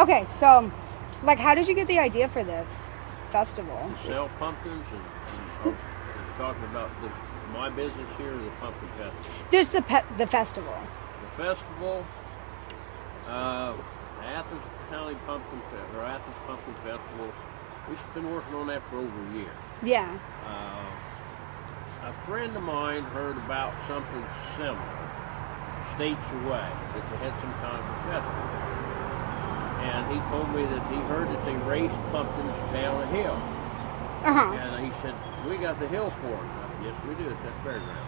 Okay, so, like, how did you get the idea for this festival? To sell pumpkins and are you talking about my business here or the pumpkin festival? There's the festival. The festival, uh, Athens County Athens Pumpkin Festival. We've been working on that for over a year. Yeah. A friend of mine heard about something similar states away, that they had some kind of a festival. And he told me that he heard that they raised pumpkins down a hill. Uh-huh. And he said, we got the hill for it. I said, yes, we do at that fairground.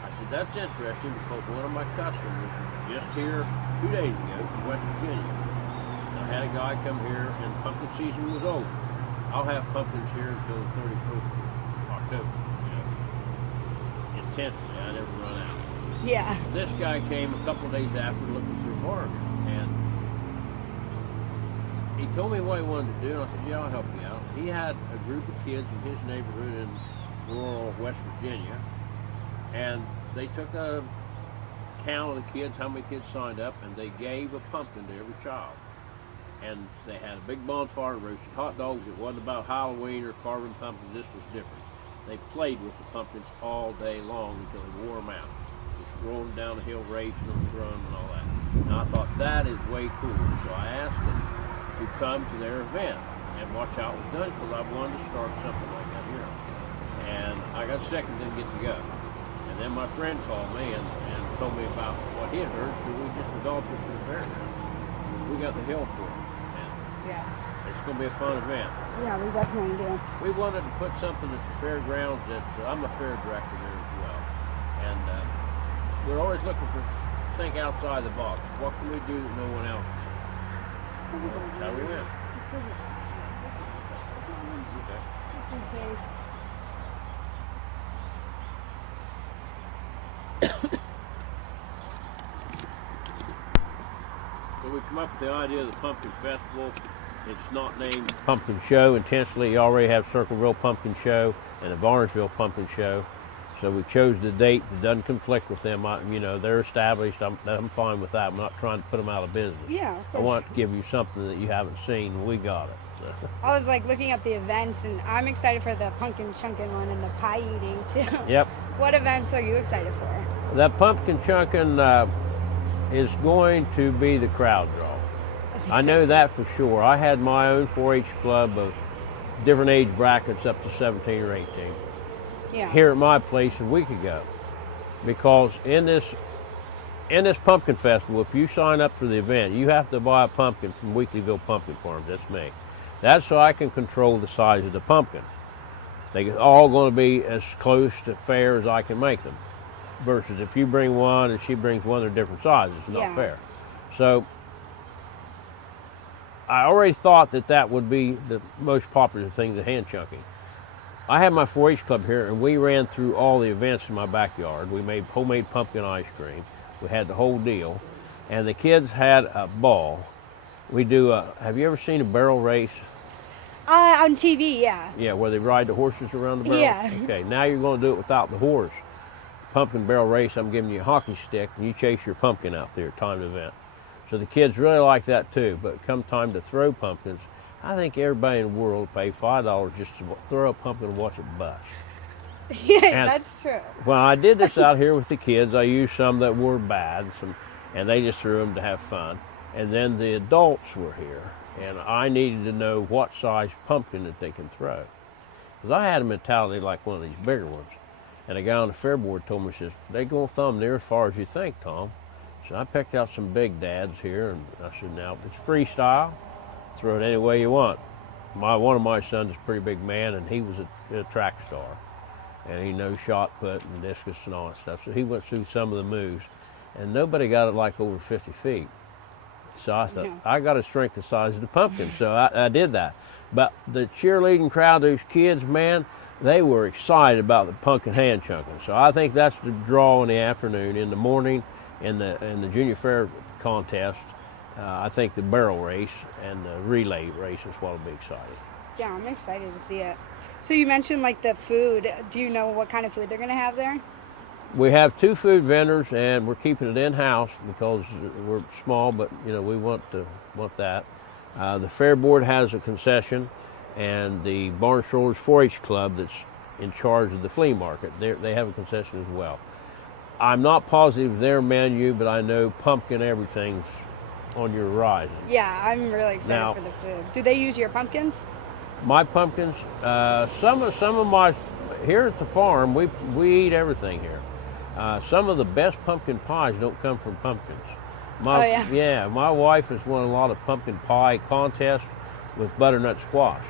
I said, that's interesting because one of my customers was just here 2 days ago from West Virginia. I had a guy come here and pumpkin season was over. I'll have pumpkins here until the 31st of October. Intensely, I never run out. Yeah. This guy came a couple of days after looking for a bargain, and he told me what he wanted to do, and I said, yeah, I'll help you out. He had a group of kids in his neighborhood in rural West Virginia, and they took a count of the kids, how many kids signed up, and they gave a pumpkin to every child. And they had a big bonfire and roasted hot dogs. It wasn't about Halloween or carving pumpkins. This was different. They played with the pumpkins all day long until they wore them out. Just rolling down the hill, racing them, throwing them, and all that. And I thought, that is way cool. So I asked them to come to their event and watch how it was done because I wanted to start something like that here. And I got sick and didn't get to go. And then my friend called me and told me about what he had heard, so we just developed it for the fairground. We got the hill for it. Yeah. It's going to be a fun event. Yeah, we definitely do. We wanted to put something at the fairgrounds that I'm a fair director there as well. And we're always looking for think outside the box. What can we do that no one else can? That's how we went. Okay. Just in case. So we come up with the idea of the Pumpkin Festival. It's not named Pumpkin Show intentionally. You already have Circleville Pumpkin Show and the Barnesville Pumpkin Show. So we chose the date that doesn't conflict with them. They're established. I'm fine with that. I'm not trying to put them out of business. Yeah. I want to give you something that you haven't seen, and we got it. I was like looking up the events, and I'm excited for the pumpkin chunkin' one and the pie eating too. Yep. What events are you excited for? That pumpkin chunkin' is going to be the crowd draw. I know that for sure. I had my own 4-H club of different age brackets up to 17 or 18 here at my place a week ago. Because in this pumpkin festival, if you sign up for the event, you have to buy a pumpkin from Weekleyville Pumpkin Farms. That's me. That's so I can control the size of the pumpkin. They're all going to be as close to fair as I can make them. Versus if you bring one and she brings one, they're different sizes. It's not fair. So I already thought that would be the most popular thing, the hand chunking. I had my 4-H club here, and we ran through all the events in my backyard. We made homemade pumpkin ice cream. We had the whole deal, and the kids had a ball. We do have you ever seen a barrel race? On TV, yeah. Yeah, where they ride the horses around the barrel? Yeah. Okay, now you're going to do it without the horse. Pumpkin barrel race, I'm giving you a hockey stick, and you chase your pumpkin out there, timed event. So the kids really like that too, but come time to throw pumpkins, I think everybody in the world will pay $5 just to throw a pumpkin and watch it bust. Yeah, And that's true. when I did this out here with the kids, I used some that were bad, and they just threw them to have fun. And then the adults were here, and I needed to know what size pumpkin that they can throw. Because I had a mentality like one of these bigger ones. And a guy on the fair board told me, he says, they're going to thumb near as far as you think, Tom. So I picked out some big dads here, and I said, now, it's freestyle. Throw it any way you want. One of my sons is a pretty big man, and he was a track star. And he knows shot put and discus and all that stuff. So he went through some of the moves, and nobody got it like over 50 feet. So I thought, I got to shrink the size of the pumpkin. So I did that. But the cheerleading crowd, those kids, man, they were excited about the pumpkin hand chunking. So I think that's the draw in the afternoon. In the morning, in the junior fair contest, I think the barrel race and the relay race is what will be exciting. Yeah, I'm excited to see it. So you mentioned like the food. Do you know what kind of food they're going to have there? We have 2 food vendors, and we're keeping it in-house because we're small, but we want that. The Fair Board has a concession, and the Barn Strollers 4-H Club that's in charge of the flea market, they have a concession as well. I'm not positive their menu, but I know pumpkin everything's on your horizon. Yeah, I'm really excited Now, for the food. Do they use your pumpkins? My pumpkins, some of my, here at the farm, we eat everything here. Some of the best pumpkin pies don't come from pumpkins. Yeah, my wife has won a lot of pumpkin pie contests with butternut squash.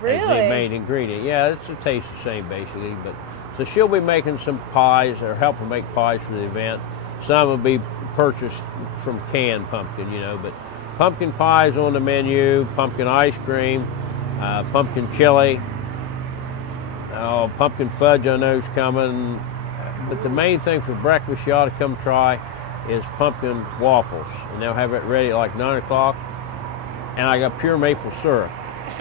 Really? As the main ingredient. Yeah, it's a taste the same basically, but so she'll be making some pies or help her make pies for the event. Some will be purchased from canned pumpkin, but pumpkin pies on the menu, pumpkin ice cream, pumpkin chili, pumpkin fudge I know is coming. But the main thing for breakfast you ought to come try is pumpkin waffles. And they'll have it ready at like 9 o'clock. And I got pure maple syrup.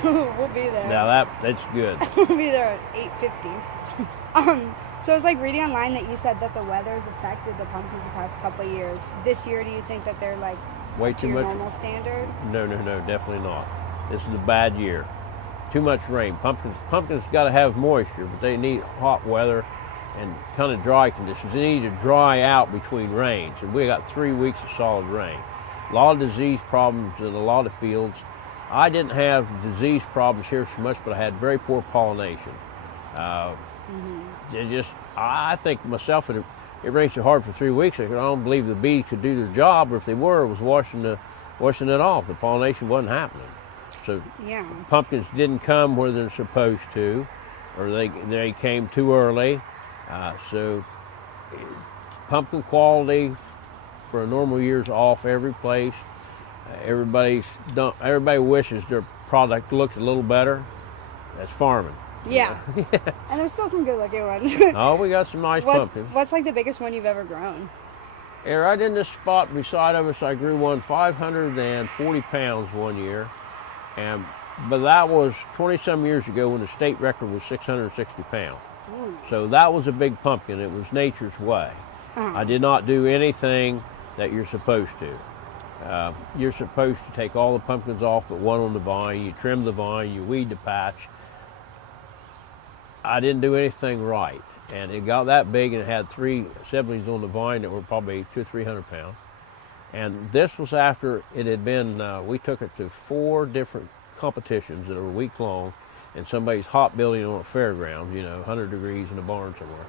We'll be there. Now that's good. We'll be there at 8:50. So I was like reading online that you said that the weather's affected the pumpkins the past couple of years. This year, do you think that they're like way to too your much? Normal standard? No, definitely not. This is a bad year. Too much rain. Pumpkins got to have moisture, but they need hot weather and kind of dry conditions. They need to dry out between rains, and we got 3 weeks of solid rain. A lot of disease problems in a lot of fields. I didn't have disease problems here so much, but I had very poor pollination. I think myself, it rained so hard for 3 weeks, I don't believe the bees could do their job, or if they were, it was washing it off. The pollination wasn't happening. So yeah. Pumpkins didn't come where they're supposed to, or they came too early. So pumpkin quality for a normal year is off every place. Everybody wishes their product looked a little better. That's farming. Yeah. And there's still some good looking ones. Oh, we got some nice pumpkins. What's like the biggest one you've ever grown? Yeah, right in this spot beside of us, I grew one 540 pounds one year. But that was 20-some years ago when the state record was 660 pounds. Ooh. So that was a big pumpkin. It was nature's way. Uh-huh. I did not do anything that you're supposed to. You're supposed to take all the pumpkins off but one on the vine. You trim the vine, you weed the patch. I didn't do anything right. And it got that big, and it had 3 siblings on the vine that were probably 200 or 300 pounds. And this was after it had been, we took it to 4 different competitions that were a week long in somebody's hot building on a fairground, 100 degrees in a barn somewhere.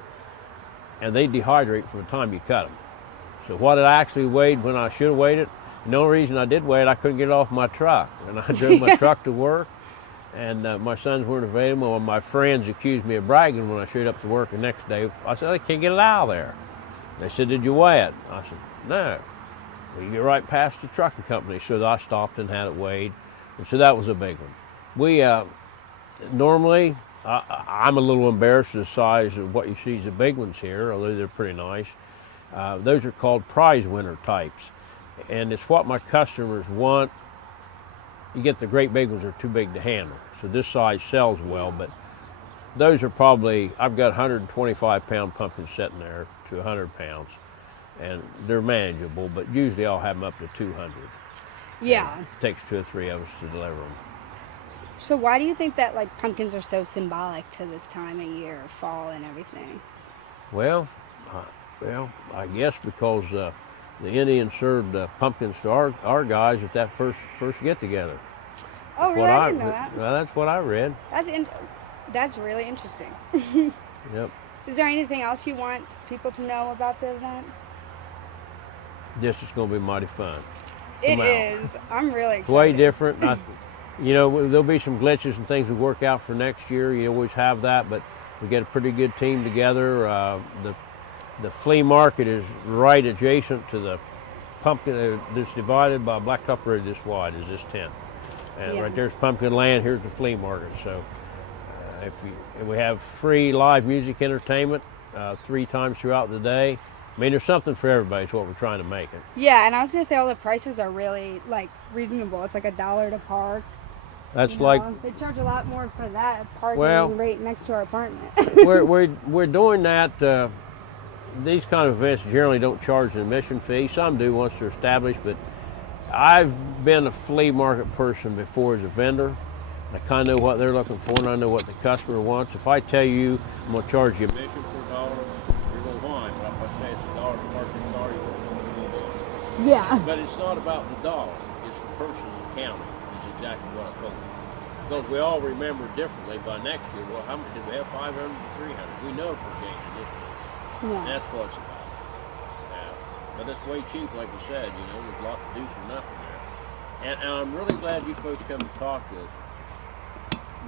And they dehydrate from the time you cut them. So what it actually weighed when I should have weighed it, the only reason I did weigh it, I couldn't get it off my truck. And I drove my truck to work, and my sons weren't available, and my friends accused me of bragging when I showed up to work the next day. I said, I can't get it out of there. They said, did you weigh it? I said, no. Well, you get right past the trucking company. So I stopped and had it weighed. And so that was a big one. We, normally, I'm a little embarrassed at the size of what you see as the big ones here, although they're pretty nice. Those are called prize winner types. And it's what my customers want. You get the great big ones are too big to handle. So this size sells well, but those are probably, I've got 125 pound pumpkins sitting there to 100 pounds. And they're manageable, but usually I'll have them up to 200. Yeah. It takes 2 or 3 of us to deliver them. So why do you think that like pumpkins are so symbolic to this time of year, fall and everything? Well, I guess because the Indians served pumpkins to our guys at that first get together. Oh, really? I didn't know that. Well, that's what I read. That's really interesting. Yep. Is there anything else you want people to know about the event? This is going to be mighty fun. It is. I'm really excited. It's way different. There'll be some glitches and things we work out for next year. You always have that, but we get a pretty good team together. The flea market is right adjacent to the pumpkin. It's divided by a blacktop road this wide is this tent. And right there's pumpkin land, here's the flea market. So and we have free live music entertainment 3 times throughout the day. I mean, there's something for everybody is what we're trying to make it. Yeah, and I was going to say all the prices are really, like, reasonable. It's like $1 to park. That's They charge a lot more for that parking rate next to our apartment. we're doing that. These kind of events generally don't charge an admission fee. Some do once they're established, but I've been a flea market person before as a vendor. I kind of know what they're looking for, and I know what the customer wants. If I tell you I'm going to charge you admission for $1, you're going to whine. But if I say it's $1 to park your car, you're going to move on. Yeah. But it's not about the dollar. It's the person that counting. Is exactly what I told you. Because we all remember differently by next year. Well, how much did we have? 500 to 300. We know if we're gaining this. Yeah. That's what it's about. But it's way cheap, like you said. You know, there's a lot to do for nothing there. And I'm really glad you folks come to talk to us.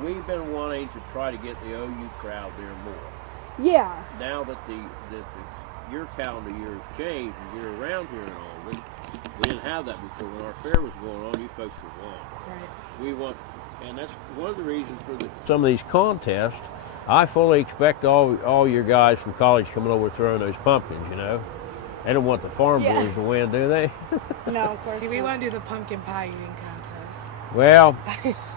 We've been wanting to try to get the OU crowd there more. Yeah. Now that your calendar year has changed and you're around here and all, we didn't have that before. When our fair was going on, you folks were gone. Right. We want, and that's one of the reasons for some of these contests. I fully expect all your guys from college coming over throwing those pumpkins. You know, they don't want the farm boys to win, do they? No, of course. See, we want to do the pumpkin pie eating contest. Well,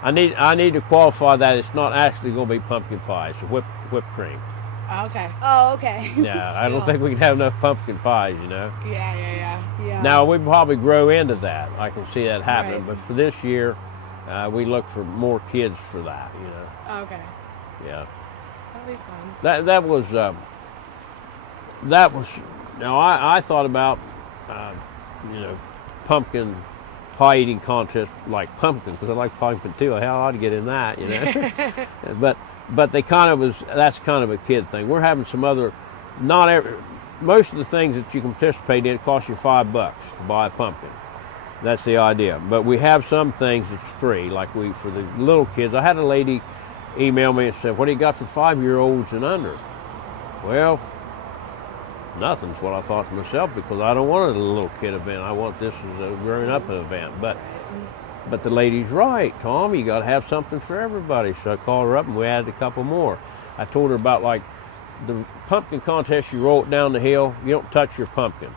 I need to qualify that it's not actually going to be pumpkin pie. It's whipped cream. Oh, okay. Oh, okay. Yeah, I don't think we can have enough pumpkin pies. You know. Yeah. Now we probably grow into that. I can see that happening. Right. But for this year, we look for more kids for that. You know. Oh, okay. Yeah. That'll be fun. That was. Now I thought about, pumpkin pie eating contest like pumpkin because I like pumpkin too. Hell, I ought to get in that, you know. but they kind of that's kind of a kid thing. We're having some other, most of the things that you can participate in cost you $5 to buy a pumpkin. That's the idea. But we have some things that's free, like for the little kids. I had a lady email me and said, "What do you got for 5-year-olds and under?" Well, nothing's what I thought to myself because I don't want it a little kid event. I want this as a grown-up event. But the lady's right, Tom. You got to have something for everybody. So I called her up and we added a couple more. I told her about like the pumpkin contest. You roll it down the hill. You don't touch your pumpkin.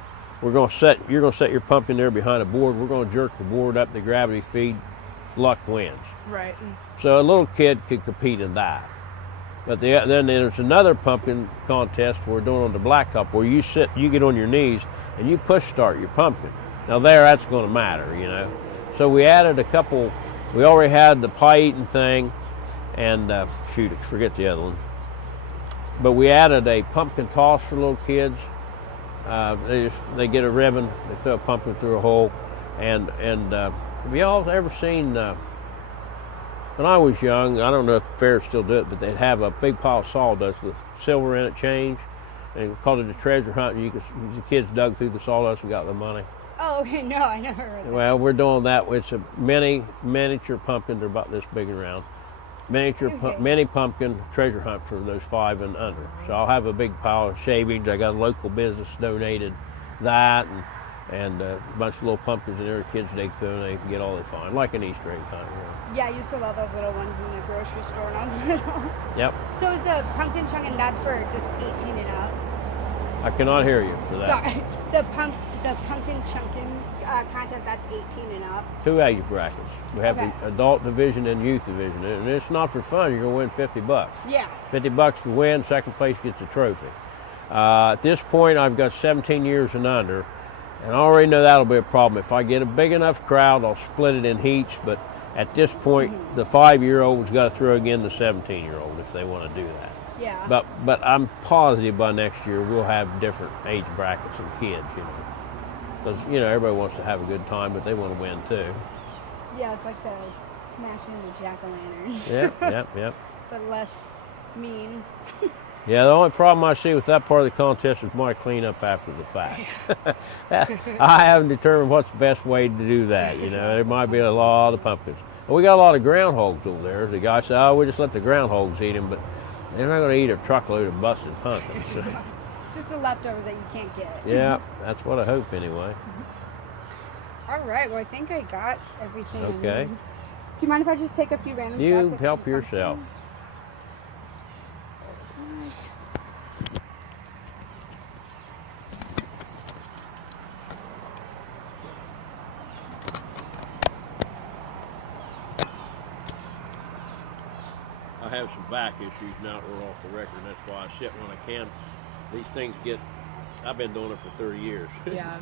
You're going to set your pumpkin there behind a board. We're going to jerk the board up. The gravity feed. Luck wins. Right. So a little kid could compete in that. But then there's another pumpkin contest we're doing on the blacktop where you get on your knees and you push start your pumpkin. Now that's going to matter, you know. So we added a couple. We already had the pie eating thing, and forget the other one. But we added a pumpkin toss for little kids. They get a ribbon, they throw a pumpkin through a hole, and have y'all ever seen? When I was young, I don't know if fairs still do it, but they'd have a big pile of sawdust with silver in it, change, and we called it a treasure hunt. And the kids dug through the sawdust and got the money. Oh, okay. No, I never heard of that. Well, we're doing that. It's a miniature pumpkin. They're about this big around. Mini pumpkin treasure hunt for those 5 and under. So I'll have a big pile of shavings. I got a local business donated that, and a bunch of little pumpkins in there. The kids dig through and they can get all they find, like an Easter egg hunt. You know. Yeah, I used to love those little ones in the grocery store when I was little. Yep. So is the pumpkin chunking, that's for just 18 and up? I cannot hear you for that. Sorry. The pumpkin chunking contest, that's 18 and up? 2 age brackets. We have the adult division and youth division. And it's not for fun. You're going to win $50. Yeah. $50 to win. Second place gets a trophy. At this point, I've got 17 years and under. And I already know that'll be a problem. If I get a big enough crowd, I'll split it in heats. But at this point, the 5-year-old's got to throw again the 17-year-old if they want to do that. Yeah. But I'm positive by next year we'll have different age brackets and kids, you know. Because, everybody wants to have a good time, but they want to win too. Yeah, it's like the smashing the jack-o'-lanterns. Yep. But less mean. Yeah, the only problem I see with that part of the contest is my cleanup after the fact. I haven't determined what's the best way to do that, There might be a lot of pumpkins. Well, we got a lot of groundhogs over there. The guy said, we just let the groundhogs eat them, but they're not going to eat a truckload of busted pumpkins. Just the leftovers that you can't get. Yeah, that's what I hope anyway. All right, well, I think I got everything. Okay. Do you mind if I just take a few random shots? You help yourself. I have some back issues now that we're off the record, and that's why I sit when I can. These things I've been doing it for 30 years. Yeah.